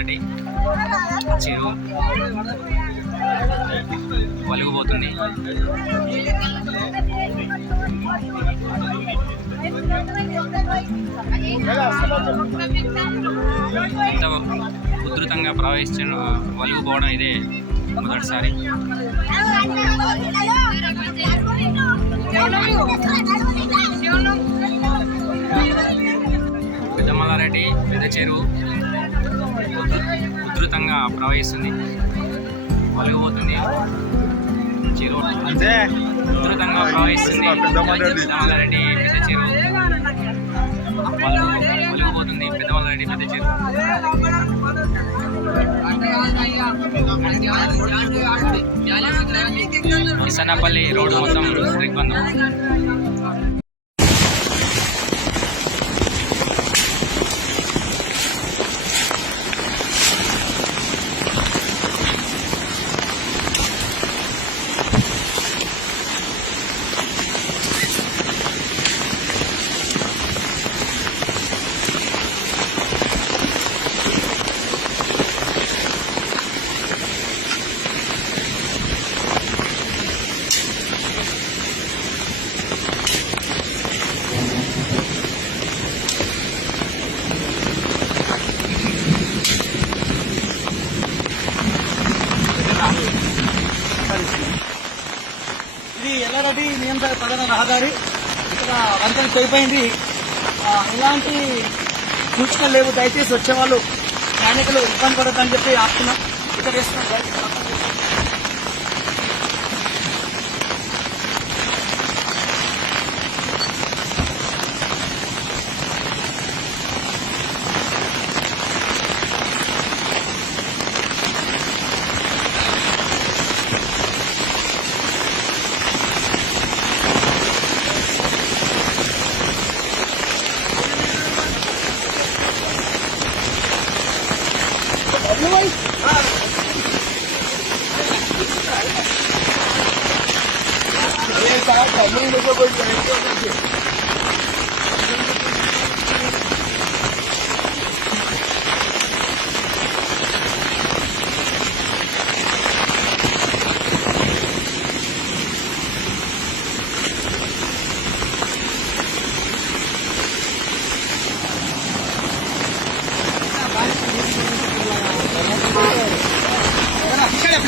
పెద్దమల్లారెడ్డి చిరు. వలుగుపోతుంది ఇంత ఉధృతంగా ప్రవహిస్తున్న వలుగుపోవడం ఇదే మొదటిసారి. పెద్దమల్లారెడ్డి పెద్ద చెరువు ఉధృతంగా ప్రవహిస్తుంది. వలుగుపోతుంది చెరువు అంతే. ఉధృతంగా ప్రవహిస్తుంది. పెద్దమల్లారెడ్డి. పెద్ద చెరువు. వలుగు వలుగుపోతుంది పెద్దమల్లారెడ్డి పెద్ద చెరువు. ఇసన్నపల్లి రోడ్డు మొత్తం దిగ్బంధం. ఇది నియంత్రణ ప్రధాన రహదారి ఇక్కడ వంతెన తెగిపోయింది ఆ, ఎలాంటి సూచనలు లేవు. దయచేసి వచ్చే వాళ్ళు ప్రయాణికులు ఇబ్బంది పడద్దని చెప్పి ఆపుతున్నాం. ఇక్కడ వేస్తున్నాం vai you.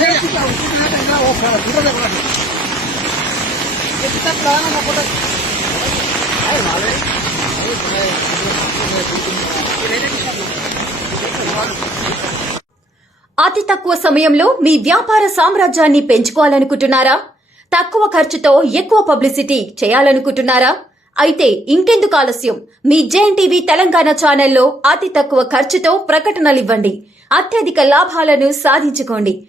అతి తక్కువ సమయంలో మీ వ్యాపార సామ్రాజ్యాన్ని పెంచుకోవాలనుకుంటున్నారా? తక్కువ ఖర్చుతో ఎక్కువ పబ్లిసిటీ చేయాలనుకుంటున్నారా? అయితే ఇంకెందుకు ఆలస్యం? మీ జేఎన్ టీవీ తెలంగాణ ఛానల్లో అతి తక్కువ ఖర్చుతో ప్రకటనలివ్వండి. అత్యధిక లాభాలను సాధించుకోండి.